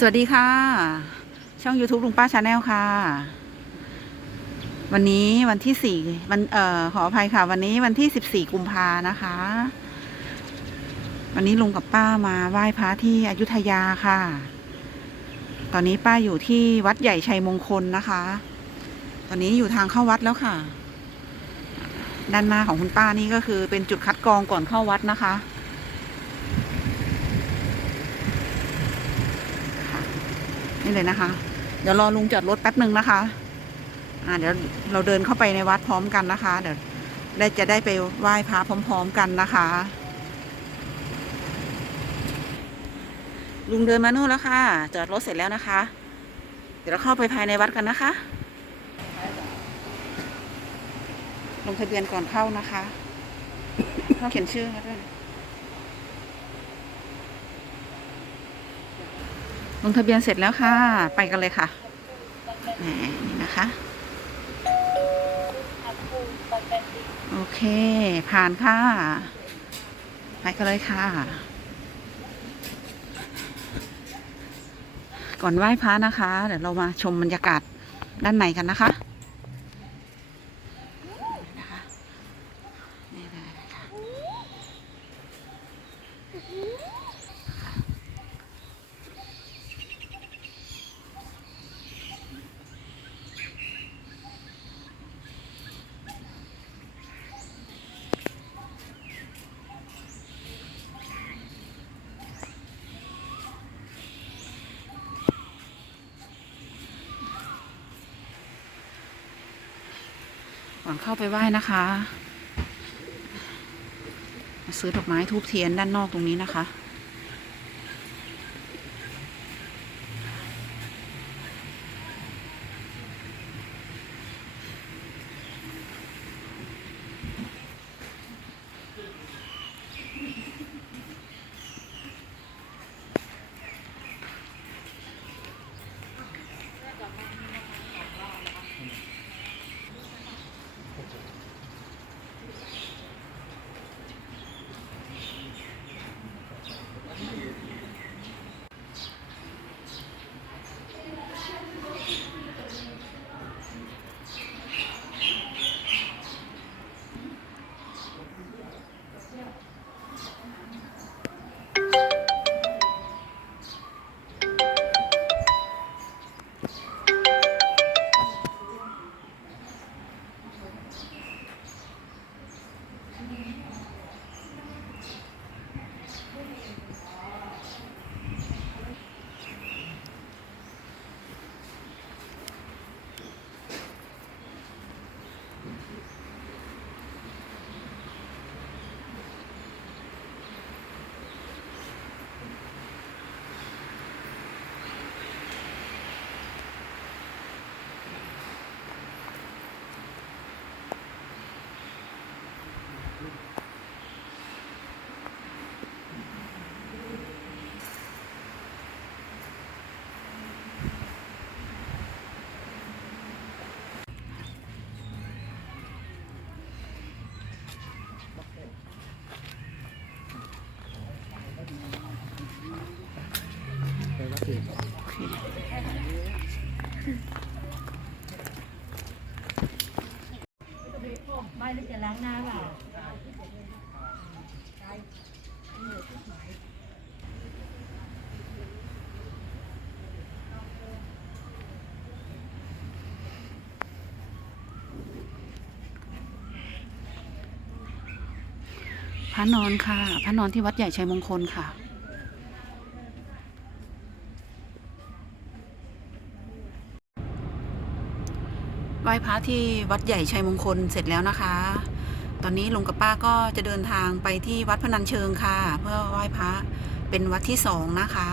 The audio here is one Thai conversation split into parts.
สวัสดีค่ะ ช่อง YouTube ลุงป้าชาแนลค่ะ วันนี้วันที่สี่วันเอ่อขออภัยค่ะ วันนี้วันที่สิบสี่กุมภานะคะ วันนี้ลุงกับป้ามาไหว้พระที่อยุธยาค่ะ ตอนนี้ป้าอยู่ที่วัดใหญ่ชัยมงคลนะคะ ตอนนี้อยู่ทางเข้าวัดแล้วค่ะ ด้านหน้าของคุณป้านี่ก็คือเป็นจุดคัดกรองก่อนเข้าวัดนะคะ นี่เลยนะคะ เดี๋ยวรอลุงจอดรถแป๊บหนึ่งนะคะ อ่า เดี๋ยวเราเดินเข้าไปในวัดพร้อมกันนะคะ เดี๋ยวได้จะได้ไปไหว้พระพร้อม ๆ กันนะคะ ลุงเดินมานู่นแล้วค่ะ จอดรถเสร็จแล้วนะคะ เดี๋ยวเราเข้าไปภายในวัดกันนะคะ ลงทะเบียนก่อนเข้านะคะเขาเขียนชื่อมาด้วย ลงทะเบียนเสร็จแล้วค่ะ ไปกันเลยค่ะนี่นะคะ โอเค ผ่านค่ะ ไปกันเลยค่ะ ก่อนไหว้พระนะคะ เดี๋ยวเรามาชมบรรยากาศด้านในกันนะคะ ก่อนเข้าไปไหว้นะคะซื้อดอกไม้ทูบเทียนด้านนอกตรงนี้นะคะ ไม่ได้จะล้างหน้าเปล่าพระนอนค่ะ พระนอนที่วัดใหญ่ชัยมงคลค่ะ ไหว้พระที่วัดใหญ่ชัยมงคลเสร็จแล้วนะคะ ตอนนี้ลุงกับป้าก็จะเดินทางไปที่วัดพนัญเชิงค่ะ เพื่อไหว้พระเป็นวัดที่สองนะคะ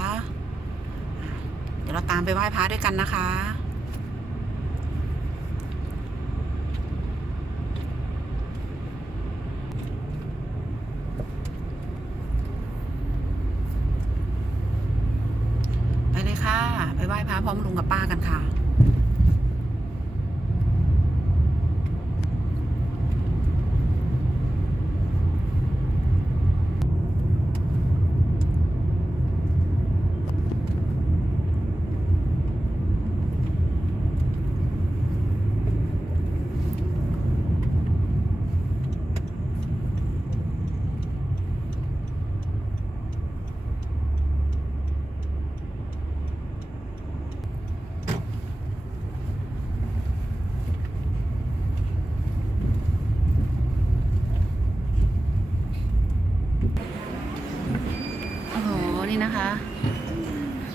เดี๋ยวเราตามไปไหว้พระด้วยกันนะคะไปเลยค่ะ ไปไหว้พระพร้อมลุงกับป้ากันค่ะ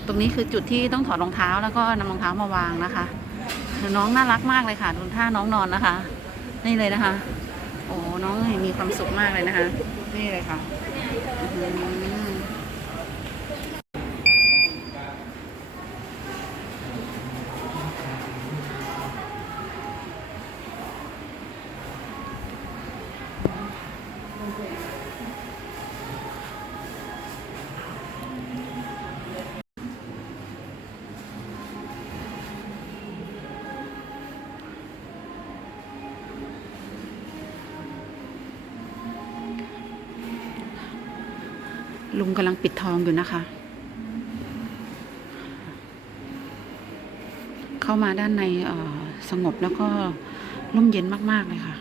ตรงนี้คือจุดที่ต้องถอดรองเท้าแล้วก็นำรองเท้ามาวางนะคะคือน้องน่ารักมากเลยค่ะดูท่าน้องนอนนะคะ นี่เลยนะคะ โอ้น้องมีความสุขมากเลยนะคะ นี่เลยค่ะอื้อ ลุงกำลังปิดทองอยู่นะคะ เข้ามาด้านในสงบแล้วก็ร่มเย็นมากๆเลยค่ะ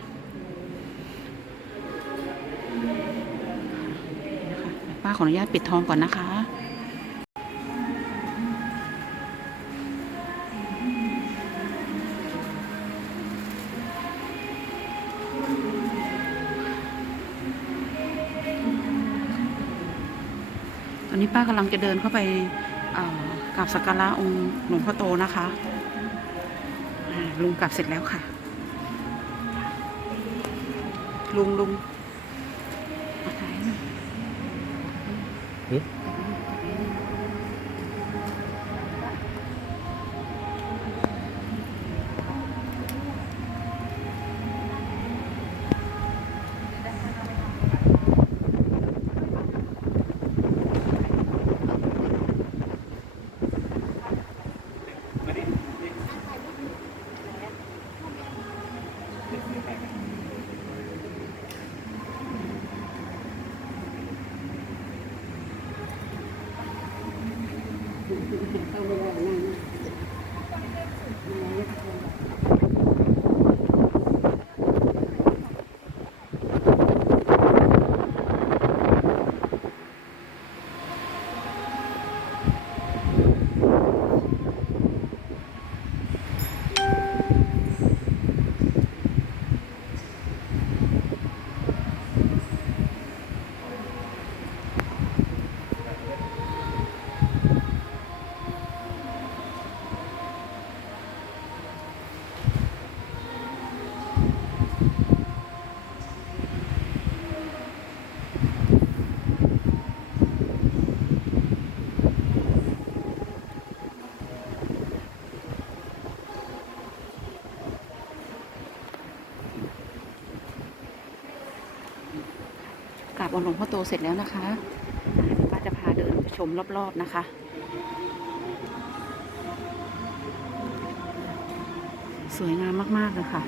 ป้าขออนุญาตปิดทองก่อนนะคะากำลังจะเดินเข้าไปกราบสักการะองค์หลวงพ่อโตนะคะลุงกลับเสร็จแล้วค่ะ ลุงลุงอาถ่ายให้หน่อ องค์หลวงพ่อโตเสร็จแล้วนะคะป้าจะพาเดินชมรอบๆนะคะสวยงามมากๆเลยค่ะ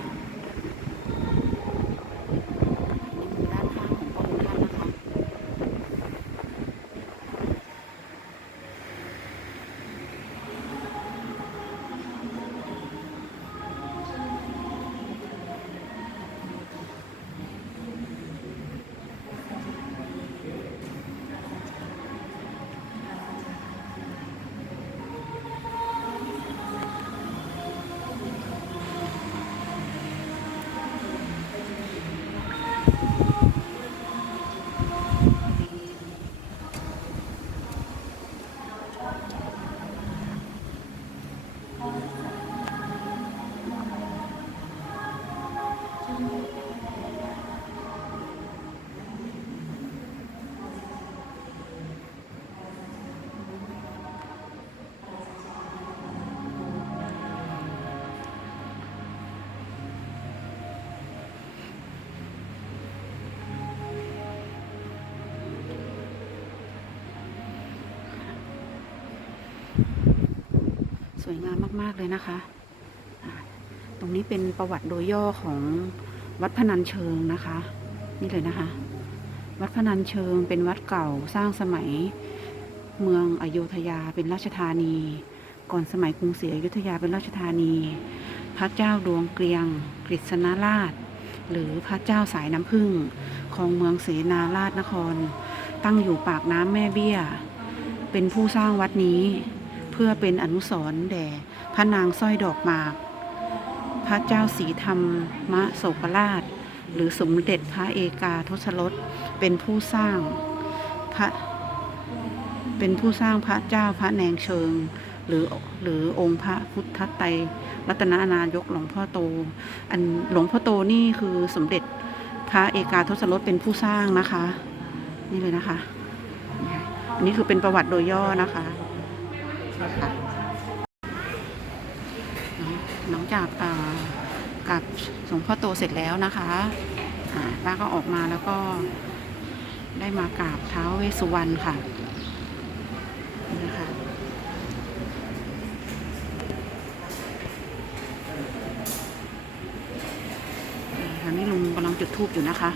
สวยงามมากๆเลยนะคะ ตรงนี้เป็นประวัติโดยย่อของวัดพนัญเชิงนะคะ นี่เลยนะคะ วัดพนัญเชิงเป็นวัดเก่าสร้างสมัยเมืองอโยธยาเป็นราชธานี ก่อนสมัยกรุงศรีอยุธยาเป็นราชธานี พระเจ้าดวงเกลียงกฤษณราช หรือพระเจ้าสายน้ำผึ้งของเมืองเสนาราชนคร ตั้งอยู่ปากน้ำแม่เบี้ย เป็นผู้สร้างวัดนี้ เพื่อเป็นอนุสรณ์แด่พระนางสร้อยดอกหมาก พระเจ้าสีธรรมมะโศกราช หรือสมเด็จพระเอกาทศรสเป็นผู้สร้างพระเป็นผู้สร้างพระเจ้าพระแนงเชิง หรือหรือองค์พระพุทธไตรรัตนานายกหลวงพ่อโต อันหลวงพ่อโตนี่คือสมเด็จพระเอกาทศรสเป็นผู้สร้างนะคะ นี่เลยนะคะ อันนี้คือเป็นประวัติโดยย่อนะคะ ค่ะหลังจากอ่ากับหลวงพ่อโตเสร็จแล้วนะคะป้าก็ออกมาแล้วก็ได้มากราบเท้าเวสุวรรณค่ะนี่นะคะทางนี้ลุงกำลังจุดธูปอยู่นะคะ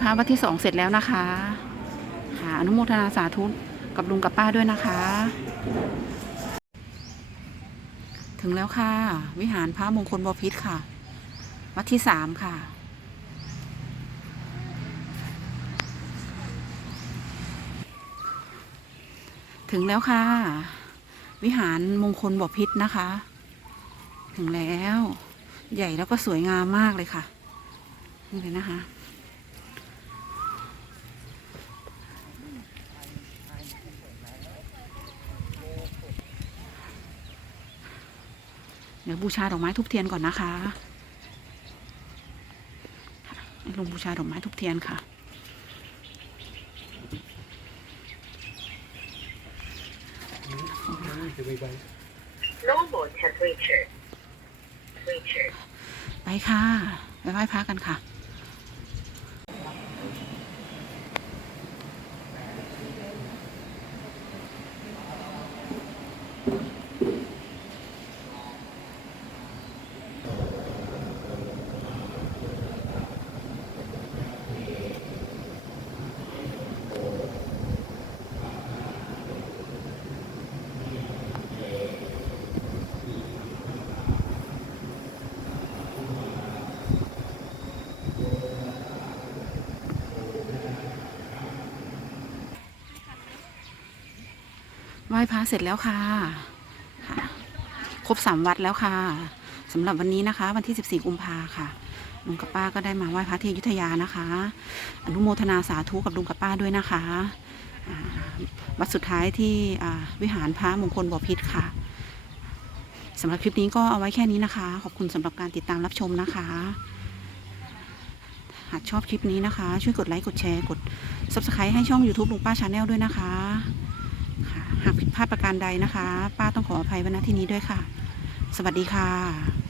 ไหว้พระวัดที่สองเสร็จแล้วนะคะค่ะอนุโมทนาสาธุกับลุงกับป้าด้วยนะคะ ถึงแล้วค่ะ วิหารพระมงคลบพิตรค่ะ วัดที่สามค่ะถึงแล้วค่ะ วิหารมงคลบพิตรนะคะ ถึงแล้ว ใหญ่แล้วก็สวยงามมากเลยค่ะ นี่เลยนะคะ ดี๋ยวบูชาดอกไม้ทุบเทียนก่อนนะคะให้ลงบูชาดอกไม้ทุบเทียนค่ะ normal temperature. Temperature. ไปค่ะ ไปไหว้พระกันค่ะ ว้พระเสร็จแล้วค่ะค่ะ ครบสามวัดแล้วค่ะสำหรับวันนี้นะคะ วันที่ 14 กุมภาค่ะลุงกับป้าก็ได้มาไหว้พระที่อยุธยานะคะ อนุโมทนาสาธุกับลุงกับป้าด้วยนะคะวัดสุดท้ายที่วิหารพระมงคลบพิตรค่ะสำหรับคลิปนี้ก็เอาไว้แค่นี้นะคะ ขอบคุณสำหรับการติดตามรับชมนะคะ หากชอบคลิปนี้นะคะ ช่วยกดไลค์กดแชร์กด subscribe ให้ช่อง YouTube ลุงป้าชาแนลด้วยนะคะ หากผิดพลาดประการใดนะคะ ป้าต้องขออภัยไว้ณที่นี้ด้วยค่ะ สวัสดีค่ะ